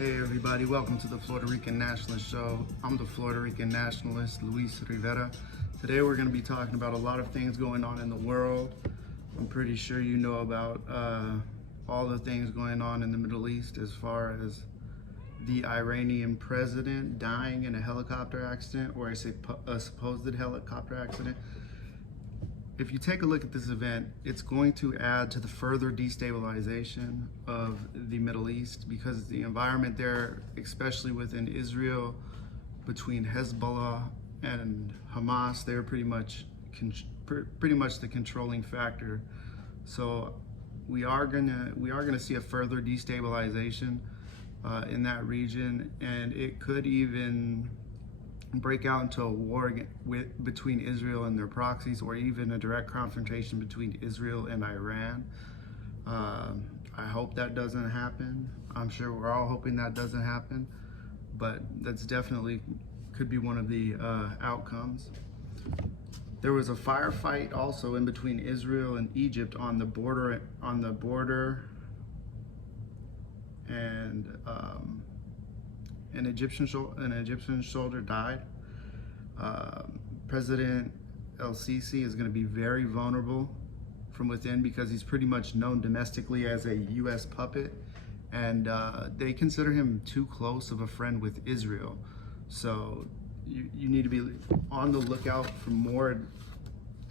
Hey everybody, welcome to the Puerto Rican Nationalist Show. I'm the Puerto Rican Nationalist, Luis Rivera. Today we're going to be talking about a lot of things going on in the world. I'm pretty sure you know about all the things going on in the Middle East as far as the Iranian president dying in a helicopter accident, or a supposed helicopter accident. If you take a look at this event, it's going to add to the further destabilization of the Middle East, because the environment there, especially within Israel, between Hezbollah and Hamas, they're pretty much the controlling factor. So we are gonna see a further destabilization in that region, and it could even break out into a war between Israel and their proxies, or even a direct confrontation between Israel and Iran. I hope that doesn't happen. I'm sure we're all hoping that doesn't happen, but that's definitely could be one of the outcomes. There was a firefight also in between Israel and Egypt on the border, and an Egyptian soldier died. President El-Sisi is going to be very vulnerable from within, because he's pretty much known domestically as a U.S. puppet, and they consider him too close of a friend with Israel. So you need to be on the lookout for more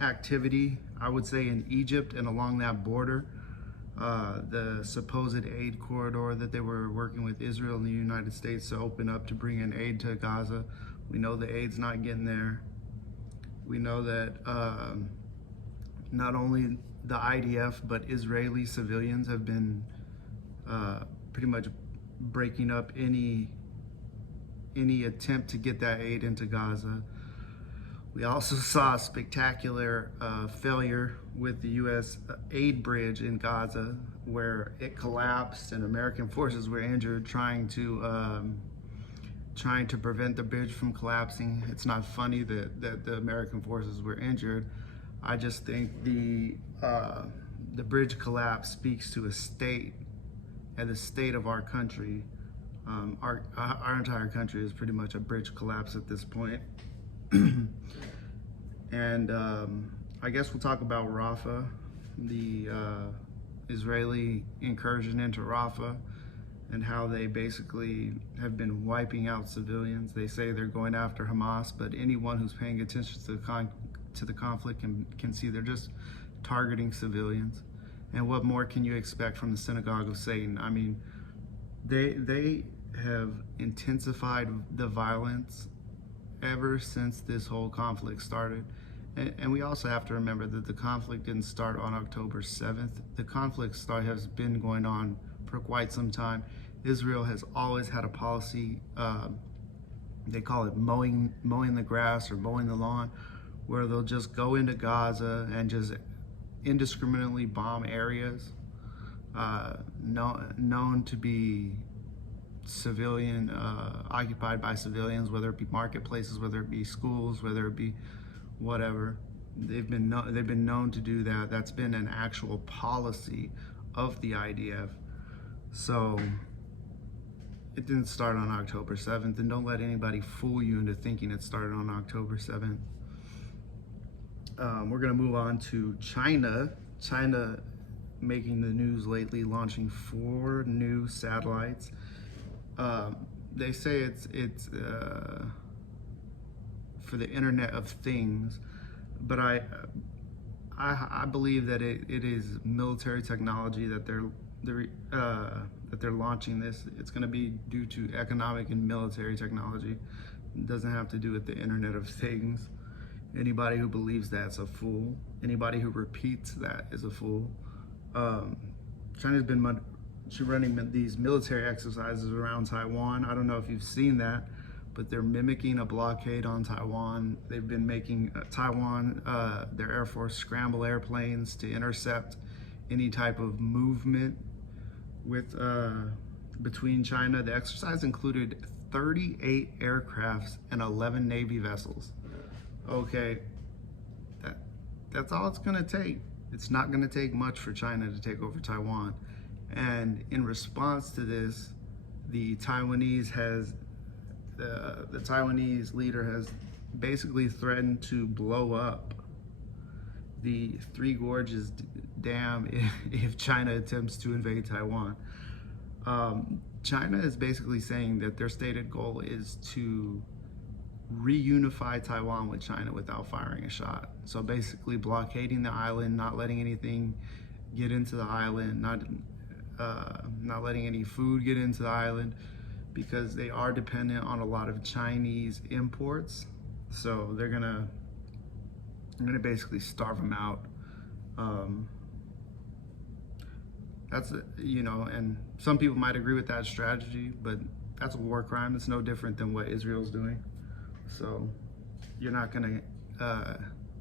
activity, I would say, in Egypt and along that border. The supposed aid corridor that they were working with Israel and the United States to open up to bring in aid to Gaza. We know the aid's not getting there. We know that not only the IDF, but Israeli civilians have been pretty much breaking up any attempt to get that aid into Gaza. We also saw a spectacular failure with the U.S. aid bridge in Gaza, where it collapsed and American forces were injured trying to prevent the bridge from collapsing. It's not funny that the American forces were injured. I just think the bridge collapse speaks to a state, and the state of our country. Our entire country is pretty much a bridge collapse at this point. And I guess we'll talk about Rafah, the Israeli incursion into Rafah, and how they basically have been wiping out civilians. They say they're going after Hamas, but anyone who's paying attention to the conflict can see they're just targeting civilians. And what more can you expect from the synagogue of Satan? I mean, they have intensified the violence ever since this whole conflict started. And we also have to remember that the conflict didn't start on October 7th. The conflict has been going on for quite some time. Israel has always had a policy, they call it mowing the grass or mowing the lawn, where they'll just go into Gaza and just indiscriminately bomb areas known to be civilian, occupied by civilians, whether it be marketplaces, whether it be schools, whether it be whatever. They've been known to do that. That's been an actual policy of the IDF. So it didn't start on October 7th, and don't let anybody fool you into thinking it started on October 7th. We're gonna move on to China. China making the news lately, launching 4 new satellites. They say it's for the Internet of Things, but I believe that it is military technology that they're launching this. It's going to be due to economic and military technology. It doesn't have to do with the Internet of Things. Anybody who believes that's a fool. Anybody who repeats that is a fool. China's been running these military exercises around Taiwan. I don't know if you've seen that, but they're mimicking a blockade on Taiwan. They've been making Taiwan, their Air Force, scramble airplanes to intercept any type of movement with between China. The exercise included 38 aircrafts and 11 Navy vessels. Okay, that's all it's gonna take. It's not gonna take much for China to take over Taiwan. And in response to this, the Taiwanese leader has basically threatened to blow up the Three Gorges Dam if China attempts to invade Taiwan. China is basically saying that their stated goal is to reunify Taiwan with China without firing a shot. So basically blockading the island, not letting anything get into the island, not letting any food get into the island, because they are dependent on a lot of Chinese imports. So they're gonna basically starve them out. That's, you know, and some people might agree with that strategy, but that's a war crime. It's no different than what Israel's doing. So you're not gonna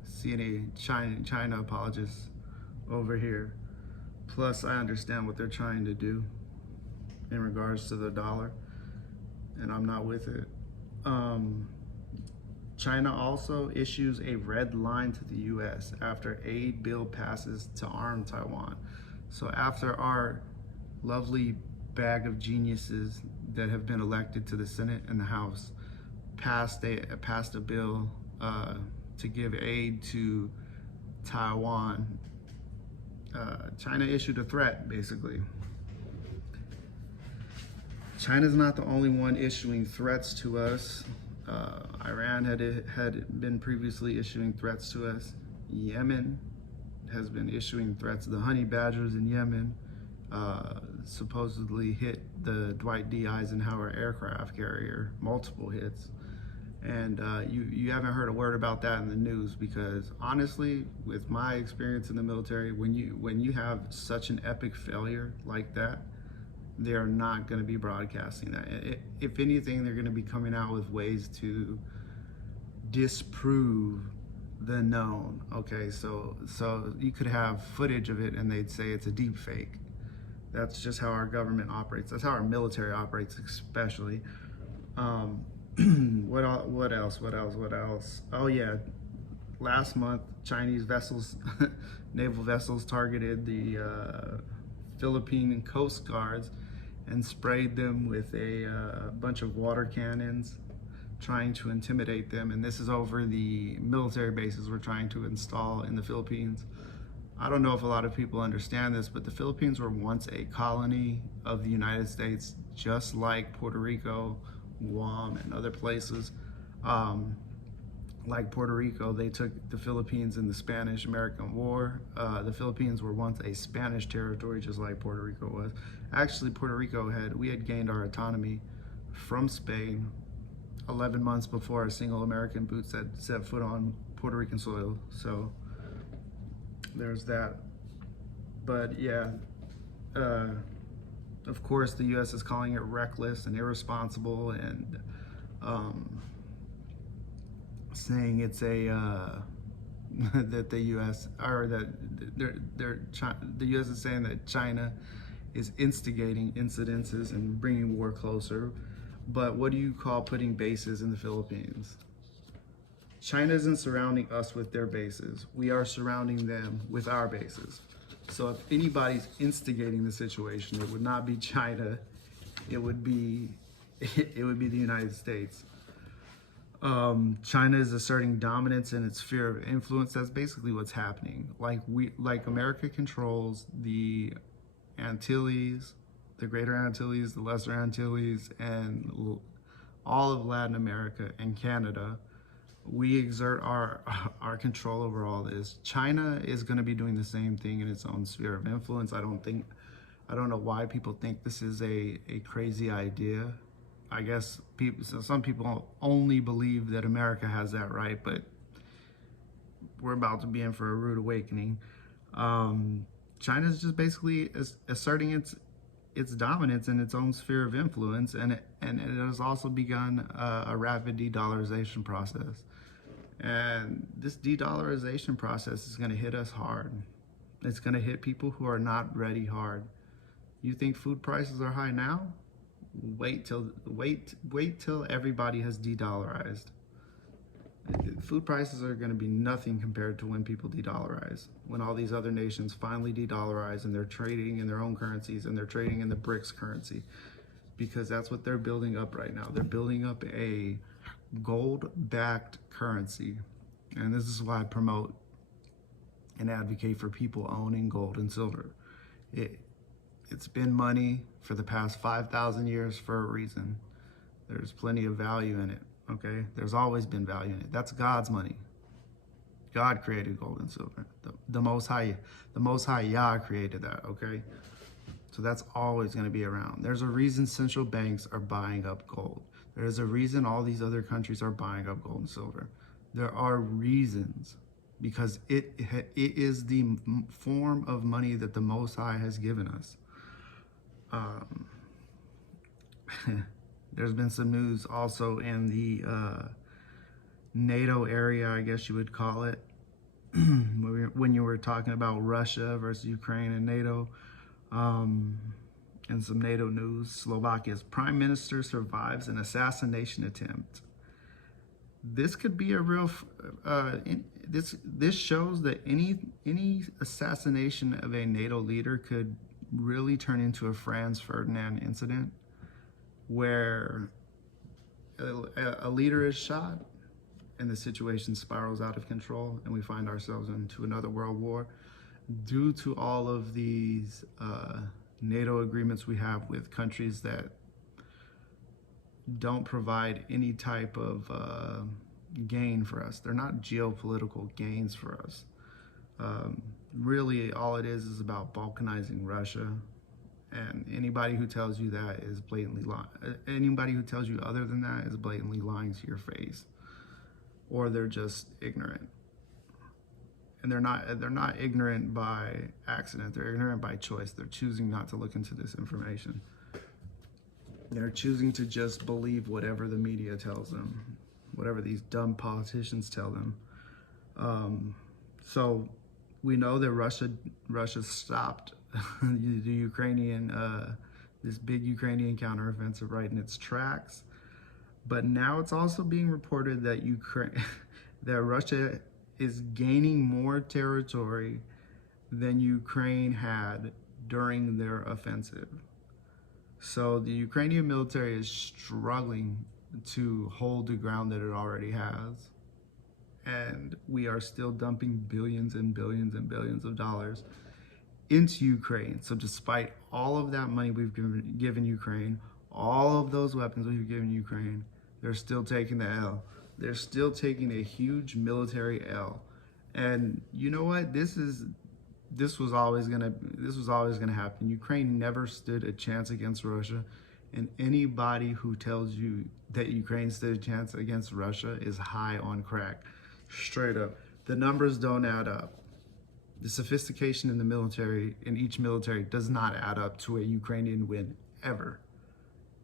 see any China apologists over here. Plus, I understand what they're trying to do in regards to the dollar, and I'm not with it. China also issues a red line to the US after aid bill passes to arm Taiwan. So after our lovely bag of geniuses that have been elected to the Senate and the House passed a bill to give aid to Taiwan, China issued a threat, basically. China's not the only one issuing threats to us. Iran had been previously issuing threats to us. Yemen has been issuing threats. The honey badgers in Yemen supposedly hit the Dwight D. Eisenhower aircraft carrier, multiple hits. And you haven't heard a word about that in the news, because honestly, with my experience in the military, when you have such an epic failure like that, they are not going to be broadcasting that. If anything, they're going to be coming out with ways to disprove the known. Okay, so you could have footage of it and they'd say it's a deep fake. That's just how our government operates. That's how our military operates, especially. What else? Oh yeah, last month Chinese vessels, naval vessels, targeted the Philippine coast guards and sprayed them with a bunch of water cannons, trying to intimidate them. And this is over the military bases we're trying to install in the Philippines. I don't know if a lot of people understand this, but the Philippines were once a colony of the United States, just like Puerto Rico, Guam, and other places. Like Puerto Rico, they took the Philippines in the Spanish-American War. The Philippines were once a Spanish territory, just like Puerto Rico was. Actually, Puerto Rico had gained our autonomy from Spain 11 months before a single American boot set foot on Puerto Rican soil. So there's that. But yeah, of course, the U.S. is calling it reckless and irresponsible, and saying it's a that the U.S. or that the U.S. is saying that China is instigating incidences and bringing war closer. But what do you call putting bases in the Philippines? China isn't surrounding us with their bases. We are surrounding them with our bases. So if anybody's instigating the situation, it would not be China. It would be the United States. China is asserting dominance in its sphere of influence. That's basically what's happening. Like America controls the Antilles, the Greater Antilles, the Lesser Antilles, and all of Latin America and Canada. We exert our control over all this. China is going to be doing the same thing in its own sphere of influence. I don't know why people think this is a crazy idea. I guess some people only believe that America has that right, but we're about to be in for a rude awakening. China is just basically asserting its dominance in its own sphere of influence, and it has also begun a rapid de-dollarization process. And this de-dollarization process is going to hit us hard. It's going to hit people who are not ready hard. You think food prices are high now? Wait till everybody has de-dollarized. Food prices are going to be nothing compared to when people de-dollarize. When all these other nations finally de-dollarize and they're trading in their own currencies and they're trading in the BRICS currency. because that's what they're building up right now. They're building up a gold-backed currency. And this is why I promote and advocate for people owning gold and silver. It's been money for the past 5,000 years for a reason. There's plenty of value in it, okay? There's always been value in it. That's God's money. God created gold and silver. The Most High Yah created that, okay? So that's always going to be around. There's a reason central banks are buying up gold. There's a reason all these other countries are buying up gold and silver. There are reasons, because it is the form of money that the Most High has given us. There's been some news also in the NATO area, I guess you would call it, when you were talking about Russia versus Ukraine and NATO. And some NATO news: Slovakia's prime minister survives an assassination attempt. This could be a real. This shows that any assassination of a NATO leader could really turn into a Franz Ferdinand incident, where a leader is shot and the situation spirals out of control, and we find ourselves into another world war due to all of these NATO agreements we have with countries that don't provide any type of gain for us. They're not geopolitical gains for us. Really, all it is about balkanizing Russia. And anybody who tells you that is blatantly lying. Anybody who tells you other than that is blatantly lying to your face, or they're just ignorant. And they're not ignorant by accident. They're ignorant by choice. They're choosing not to look into this information. They're choosing to just believe whatever the media tells them, whatever these dumb politicians tell them. So we know that Russia stopped the Ukrainian, this big Ukrainian counteroffensive right in its tracks. But now it's also being reported that that Russia is gaining more territory than Ukraine had during their offensive. So the Ukrainian military is struggling to hold the ground that it already has. And we are still dumping billions and billions and billions of dollars into Ukraine. So despite all of that money we've given Ukraine, all of those weapons we've given Ukraine, they're still taking the L. They're still taking a huge military L. And you know what? This was always gonna happen. Ukraine never stood a chance against Russia, and anybody who tells you that Ukraine stood a chance against Russia is high on crack. Straight up. The numbers don't add up. The sophistication in the military, in each military, does not add up to a Ukrainian win ever.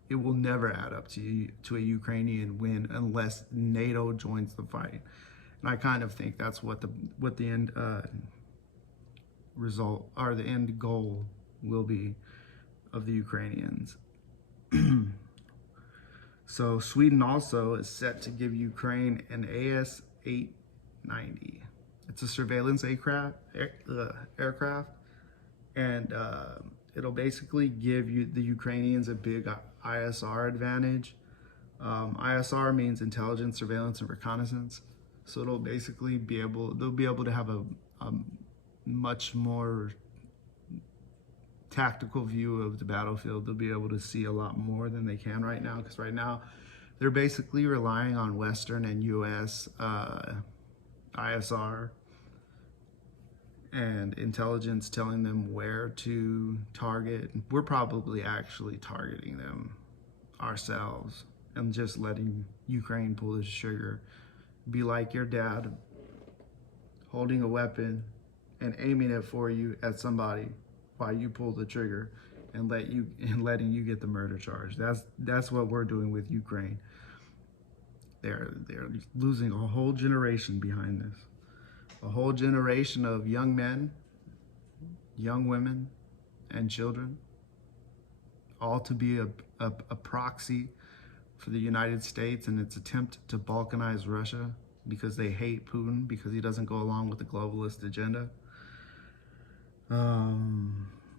It will never add up to a Ukrainian win unless NATO joins the fight. And I kind of think that's what the end result, or the end goal, will be of the Ukrainians. So Sweden also is set to give Ukraine an AS-890. It's a surveillance aircraft, and it'll basically give the Ukrainians a big ISR advantage. ISR means intelligence, surveillance, and reconnaissance. So it'll basically they'll be able to have a much more tactical view of the battlefield. They'll be able to see a lot more than they can right now, because right now they're basically relying on Western and US ISR and intelligence telling them where to target. We're probably actually targeting them ourselves and just letting Ukraine pull the trigger. Be like your dad holding a weapon and aiming it for you at somebody while you pull the trigger and letting you get the murder charge. That's what we're doing with Ukraine. They're losing a whole generation behind this. A whole generation of young men, young women, and children, all to be a proxy for the United States in its attempt to balkanize Russia because they hate Putin, because he doesn't go along with the globalist agenda.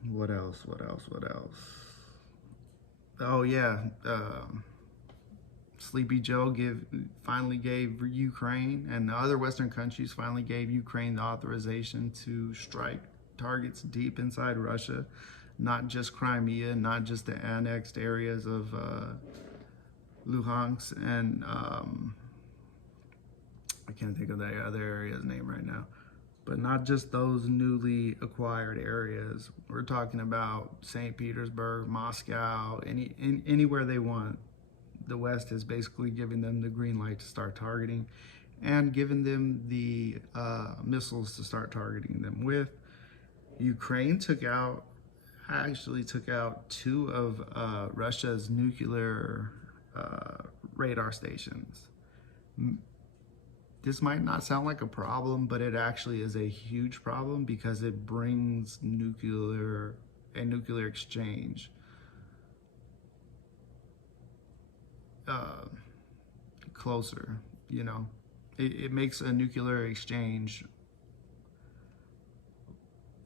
What else? Oh yeah, Sleepy Joe finally gave Ukraine and the other Western countries finally gave Ukraine the authorization to strike targets deep inside Russia, not just Crimea, not just the annexed areas of Luhansk and I can't think of the other area's name right now, but not just those newly acquired areas. We're talking about St. Petersburg, Moscow, anywhere they want. The West is basically giving them the green light to start targeting and giving them the missiles to start targeting them with. Ukraine actually took out 2 of Russia's nuclear radar stations. This might not sound like a problem, but it actually is a huge problem because it brings nuclear exchange closer. You know, it makes a nuclear exchange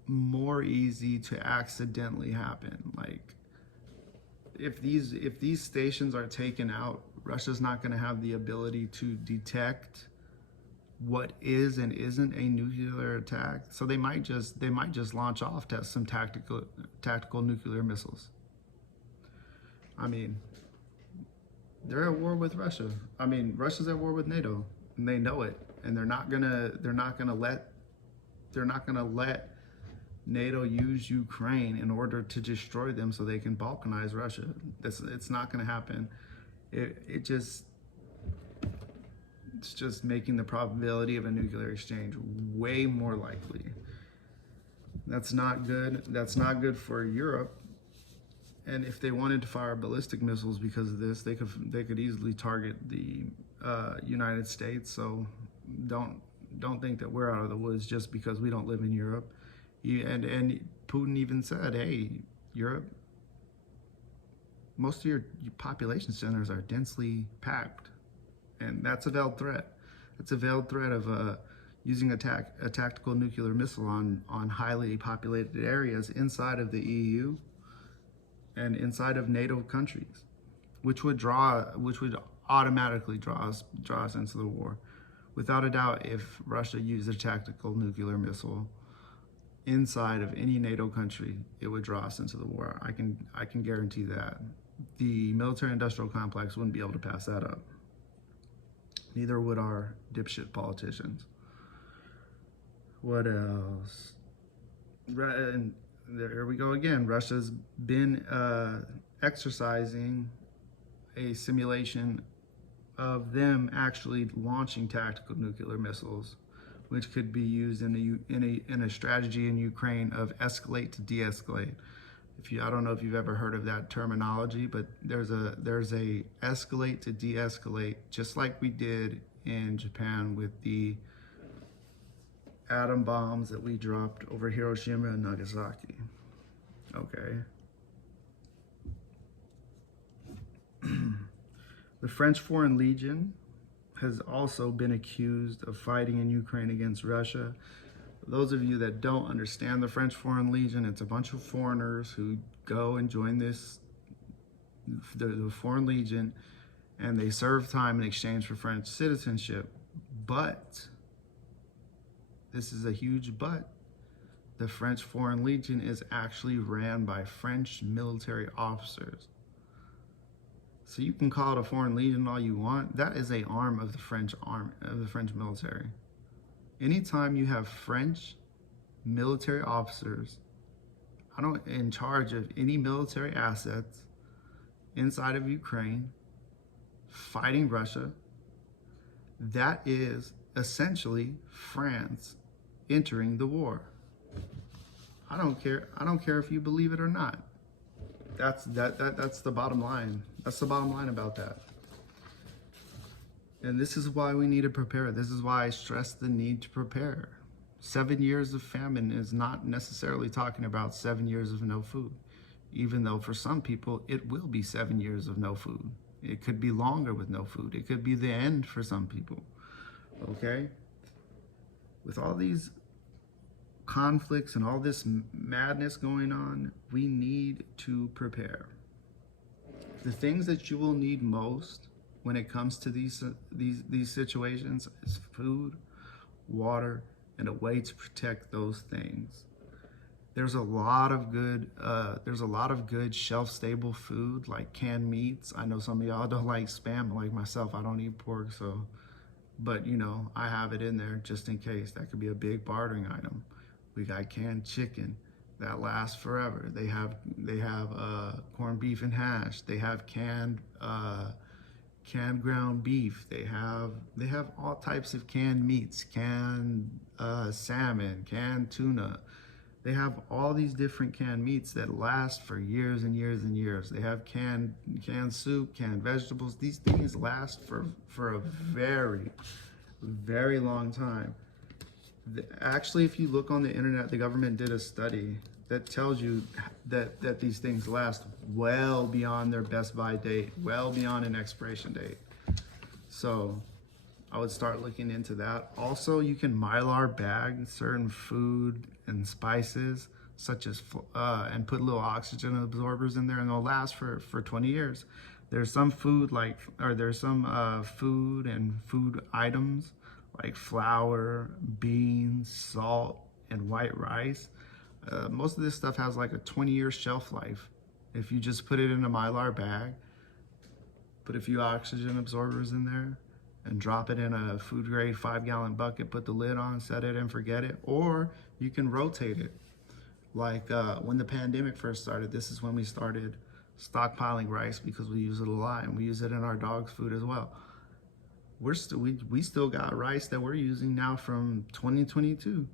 more easy to accidentally happen. Like if these stations are taken out, Russia's not going to have the ability to detect what is and isn't a nuclear attack. So they might just launch off some tactical nuclear missiles. I mean, they're at war with Russia. I mean, Russia's at war with NATO, and they know it, and they're not gonna let NATO use Ukraine in order to destroy them so they can balkanize Russia. It's not gonna happen. It's just making the probability of a nuclear exchange way more likely. That's not good. That's not good for Europe. And if they wanted to fire ballistic missiles because of this, they could easily target the United States. So don't think that we're out of the woods just because we don't live in Europe. And Putin even said, "Hey, Europe, most of your population centers are densely packed." And that's a veiled threat. It's a veiled threat of using a tactical nuclear missile on highly populated areas inside of the EU and inside of NATO countries, which would automatically draw us into the war. Without a doubt, if Russia used a tactical nuclear missile inside of any NATO country, it would draw us into the war. I can guarantee that. The military-industrial complex wouldn't be able to pass that up. Neither would our dipshit politicians. What else? And there we go again. Russia's been exercising a simulation of them actually launching tactical nuclear missiles, which could be used in a strategy in Ukraine of escalate to de-escalate. I don't know if you've ever heard of that terminology, but there's a escalate to de-escalate, just like we did in Japan with the atom bombs that we dropped over Hiroshima and Nagasaki. Okay. The French Foreign Legion has also been accused of fighting in Ukraine against Russia. Those of you that don't understand the French Foreign Legion, it's a bunch of foreigners who go and join the Foreign Legion, and they serve time in exchange for French citizenship. But, this is a huge but, the French Foreign Legion is actually ran by French military officers. So you can call it a Foreign Legion all you want. That is an arm of the French military. Anytime you have French military officers in charge of any military assets inside of Ukraine fighting Russia, that is essentially France entering the war. I don't care if you believe it or not. That's the bottom line. That's the bottom line about that. And this is why we need to prepare. This is why I stress the need to prepare. 7 years of famine is not necessarily talking about 7 years of no food, even though for some people it will be 7 years of no food. It could be longer with no food. It could be the end for some people, okay? With all these conflicts and all this madness going on, we need to prepare. The things that you will need most when it comes to these situations is food, water, and a way to protect those things. There's a lot of good shelf-stable food like canned meats. I know some of y'all don't like Spam, like myself. I don't eat pork, so, but you know, I have it in there just in case. That could be a big bartering item. We got canned chicken that lasts forever. They have corned beef and hash. They have canned ground beef. They have all types of canned meats, canned salmon, canned tuna. They have all these different canned meats that last for years and years and years. They have canned soup, canned vegetables. These things last for a very, very long time. Actually, if you look on the internet, the government did a study that tells you that these things last well beyond their best by date, well beyond an expiration date. So I would start looking into that. Also, you can Mylar bag certain food and spices, such as, and put little oxygen absorbers in there, and they'll last for 20 years. There's some food food and food items like flour, beans, salt, and white rice. Most of this stuff has like a 20-year shelf life. If you just put it in a Mylar bag, put a few oxygen absorbers in there, and drop it in a food grade 5-gallon bucket, put the lid on, set it and forget it. Or you can rotate it. Like when the pandemic first started, this is when we started stockpiling rice because we use it a lot, and we use it in our dog's food as well. We still got rice that we're using now from 2022,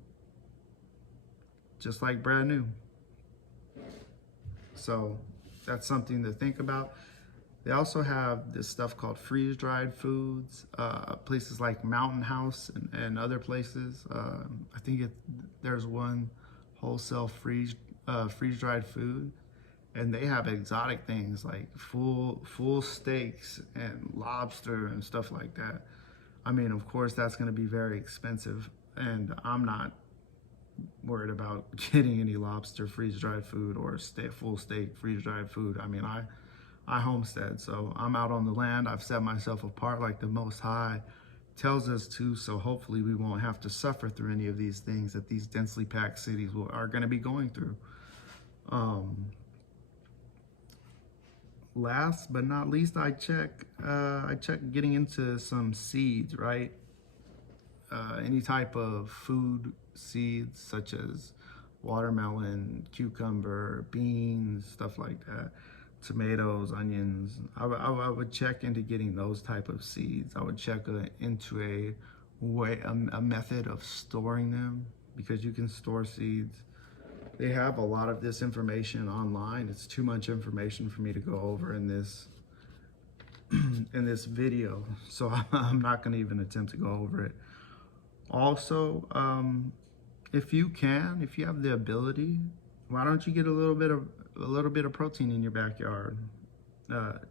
just like brand new. So that's something to think about. They also have this stuff called freeze-dried foods, places like Mountain House and other places. I think there's one wholesale freeze-dried food, and they have exotic things like full steaks and lobster and stuff like that. I mean, of course, that's going to be very expensive, and I'm not worried about getting any lobster freeze-dried food or full steak freeze-dried food. I mean, I homestead, so I'm out on the land. I've set myself apart like the Most High tells us to, so hopefully we won't have to suffer through any of these things that these densely packed cities are going to be going through. Last but not least, I check getting into some seeds, right? Any type of food seeds such as watermelon, cucumber, beans, stuff like that. Tomatoes, onions. I would check into getting those type of seeds. I would check into a method of storing them, because you can store seeds. They have a lot of this information online. It's too much information for me to go over in this video, so I'm not going to even attempt to go over it. Also, if you have the ability, why don't you get a little bit of protein in your backyard?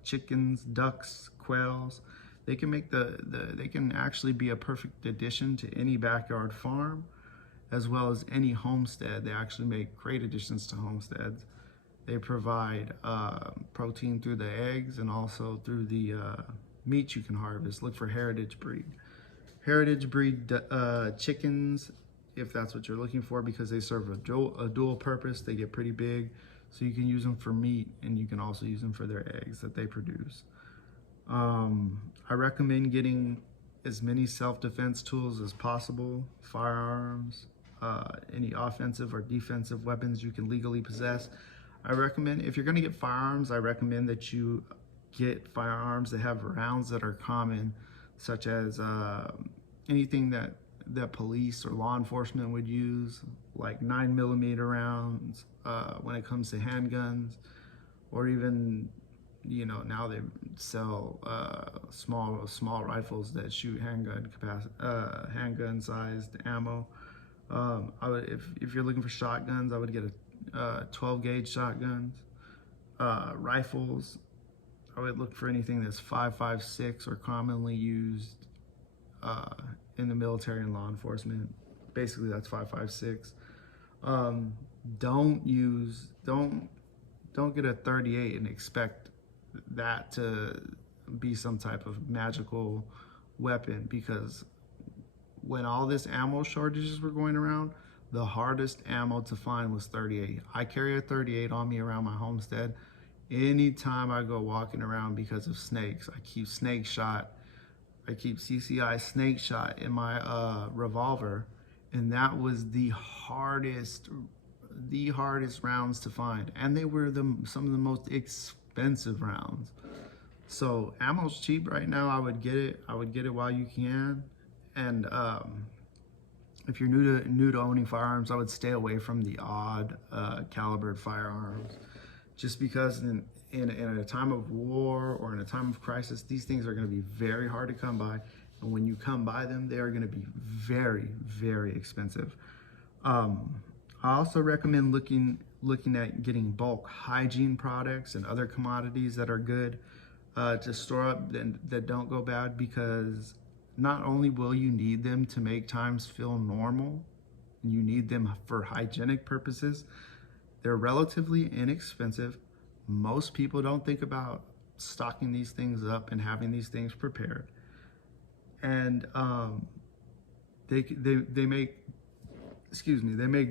Chickens, ducks, quails, they can actually be a perfect addition to any backyard farm, as well as any homestead. They actually make great additions to homesteads. They provide protein through the eggs and also through the meat you can harvest. Look for heritage breed chickens, if that's what you're looking for, because they serve a dual purpose. They get pretty big, so you can use them for meat, and you can also use them for their eggs that they produce. I recommend getting as many self-defense tools as possible: firearms, any offensive or defensive weapons you can legally possess. I recommend, if you're going to get firearms, I recommend that you get firearms that have rounds that are common, such as anything that police or law enforcement would use, like 9mm rounds when it comes to handguns, or even, you know, now they sell small rifles that shoot handgun sized ammo. If you're looking for shotguns, I would get a 12 gauge shotguns. Rifles, I would look for anything that's 5.56 or commonly used in the military and law enforcement. Basically, that's 5.56. Don't get a 38 and expect that to be some type of magical weapon, because when all this ammo shortages were going around, the hardest ammo to find was 38. I carry a 38 on me around my homestead anytime I go walking around because of snakes. I keep snake shot. I keep CCI snake shot in my revolver, and that was the hardest rounds to find, and they were some of the most expensive rounds. So ammo's cheap right now. I would get it while you can. And if you're new to owning firearms, I would stay away from the odd calibered firearms, just because in a time of war or in a time of crisis, these things are going to be very hard to come by, and when you come by them, they are going to be very, very expensive. I also recommend looking at getting bulk hygiene products and other commodities that are good to store up that don't go bad, because not only will you need them to make times feel normal, and you need them for hygienic purposes, they're relatively inexpensive. Most people don't think about stocking these things up and having these things prepared. And they make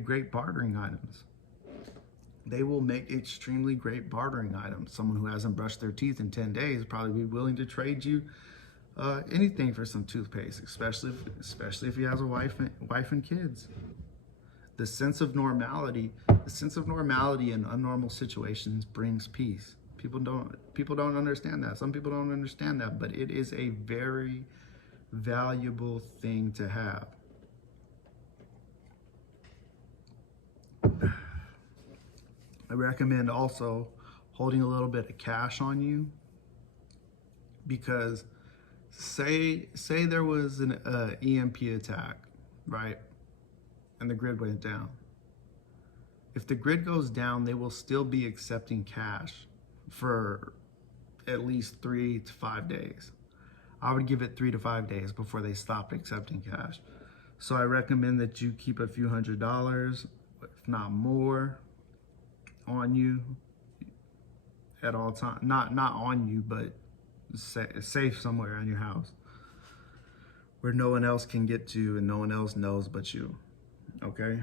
great bartering items. They will make extremely great bartering items. Someone who hasn't brushed their teeth in 10 days will probably be willing to trade you anything for some toothpaste, especially if he has a wife and kids. The sense of normality in unnormal situations brings peace. People don't understand that. Some people don't understand that, but it is a very valuable thing to have. I recommend also holding a little bit of cash on you, because say there was an EMP attack, right? And the grid went down. If the grid goes down, they will still be accepting cash for at least 3 to 5 days. I would give it 3 to 5 days before they stop accepting cash. So I recommend that you keep a few $100s, if not more, on you at all times. Not on you, but safe somewhere in your house where no one else can get to and no one else knows but you. Okay.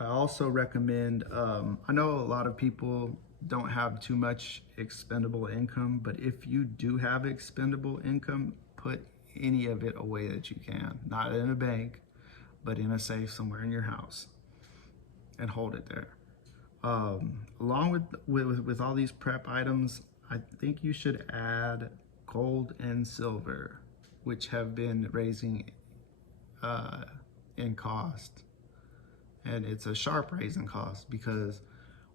I also recommend, I know a lot of people don't have too much expendable income, but if you do have expendable income, put any of it away that you can. Not in a bank, but in a safe somewhere in your house, and hold it there. Along with all these prep items, I think you should add gold and silver, which have been raising in cost. And it's a sharp raise in cost, because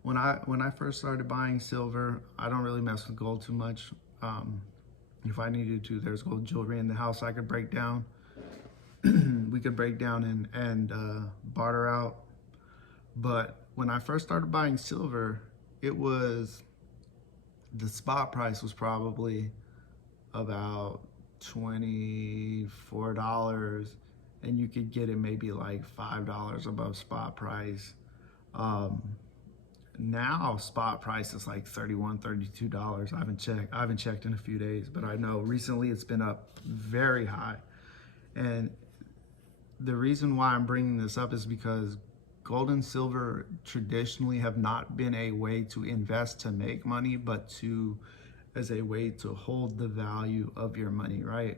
when I first started buying silver, I don't really mess with gold too much. If I needed to, there's gold jewelry in the house I could break down. We could break down and barter out. But when I first started buying silver, the spot price was probably about $24, and you could get it maybe like $5 above spot price. Now spot price is like $31, $32. I haven't checked in a few days, but I know recently it's been up very high. And the reason why I'm bringing this up is because gold and silver traditionally have not been a way to invest to make money, but as a way to hold the value of your money, right?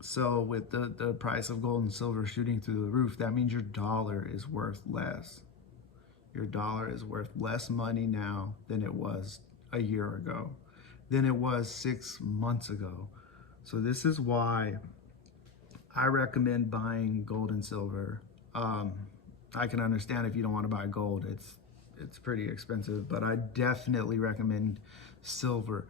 So with the price of gold and silver shooting through the roof, that means your dollar is worth less. Your dollar is worth less money now than it was a year ago, than it was 6 months ago. So this is why I recommend buying gold and silver. I can understand if you don't want to buy gold, it's pretty expensive, but I definitely recommend silver.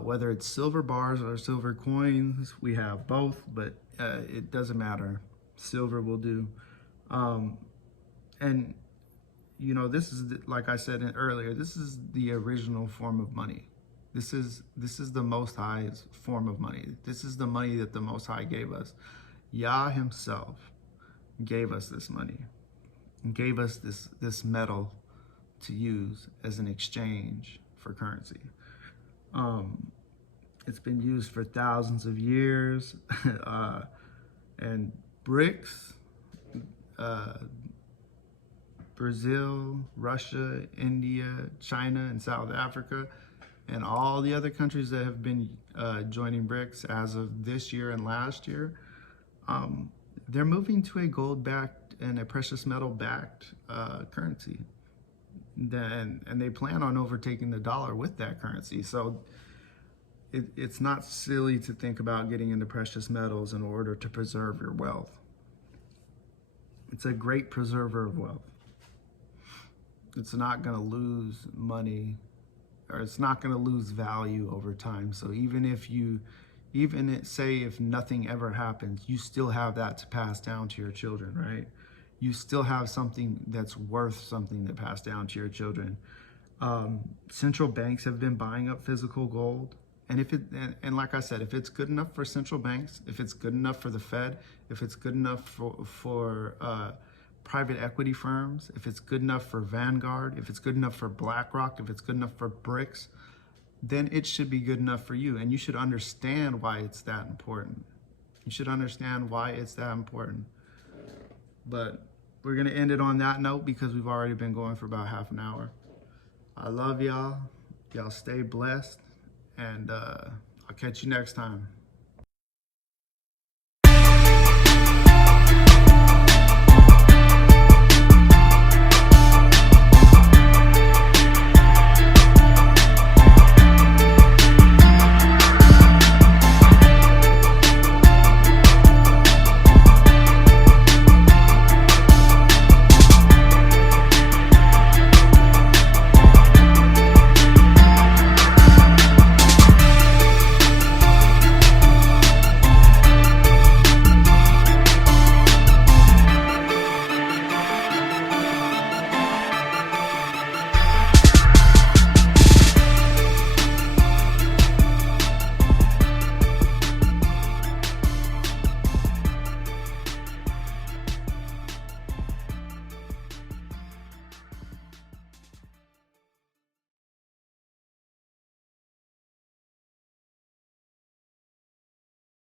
Whether it's silver bars or silver coins, we have both, but it doesn't matter. Silver will do. And you know, this is like I said earlier, this is the original form of money. This is the Most High's form of money. This is the money that the Most High gave us. Yah himself gave us this money and gave us this metal to use as an exchange for currency. It's been used for thousands of years. And BRICS, Brazil, Russia, India, China, and South Africa, and all the other countries that have been joining BRICS as of this year and last year, they're moving to a gold-backed and a precious metal-backed currency. And they plan on overtaking the dollar with that currency. So it's not silly to think about getting into precious metals in order to preserve your wealth. It's a great preserver of wealth. It's not going to lose money, or it's not going to lose value over time. So say if nothing ever happens, you still have that to pass down to your children, right? You still have something that's worth something to pass down to your children. Central banks have been buying up physical gold. And like I said, if it's good enough for central banks, if it's good enough for the Fed, if it's good enough for private equity firms, if it's good enough for Vanguard, if it's good enough for BlackRock, if it's good enough for BRICS, then it should be good enough for you. And you should understand why it's that important. You should understand why it's that important. But we're going to end it on that note because we've already been going for about half an hour. I love y'all. Y'all stay blessed. And I'll catch you next time.